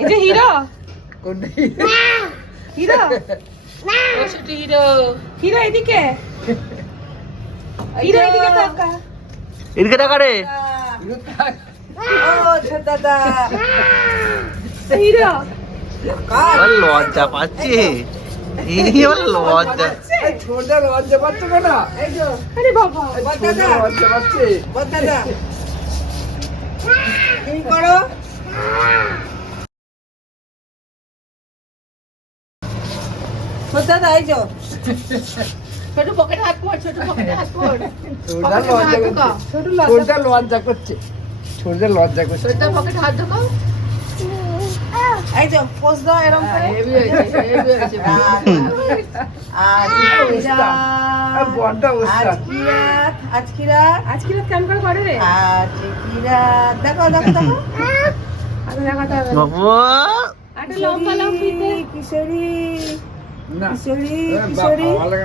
এই যে হিরো কোনটা হিরো ও সেটা হিরো। হিরো এদিকে হিরো এদিকে তাকা এদিকে টাকা রে। ও দাদা হিরো আবার লজ্জা পাচ্ছে, এই আবার লজ্জা। ছোটটা লজ্জা পাচ্ছে না। এই যে আরে বাবা ছোটটা লজ্জা পাচ্ছে। দাদা কি করো? দাদা এই যে ছোট পকেটে হাত পড়, ছোট পকেটে হাত পড়। ছোটটা লজ্জা করছে। ছোটটা লজ্জা করছে। ছোট পকেটে হাত ঢোকাও। এই যে পোজ দাও এরকম করে হেভি হয়েছে, হেভি হয়েছে। আর বড়টা উস্তাদ। আজকে রাত কেমন করে করে রে দেখো দেখো দেখো আগে দেখাতে হবে বাবা আরে লম্বা লম্বিতে কিশোরী না কিশোরী বাবা কিশোরী ভালো